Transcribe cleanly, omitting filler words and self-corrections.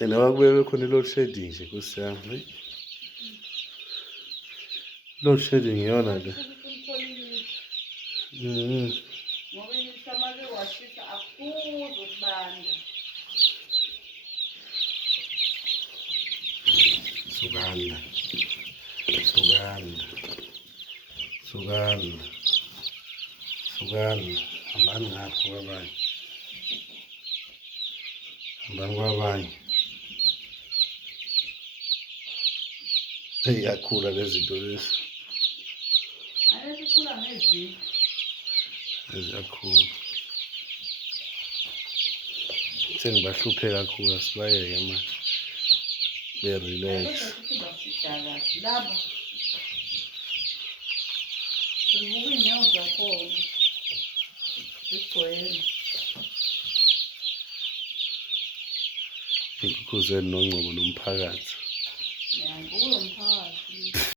yena wakubeka khona i-load shedding nje Nkosi yami. Load shedding iyona le. Ngoba isamake washisa akuzo kubanda. Sukani. Hambani ngapha kwabanye. Hambani kwabanye. Iyakhula lezi zinto lezi. Ayesikhula ngeziviki. Eziyakhula. Sengibahluphe kakhulu asibayeke manje. Be-relax. Laba. Ribuka iy'nyawo zakhona. Zigcwele. Igqugquzeli nongcobo nomphakathi.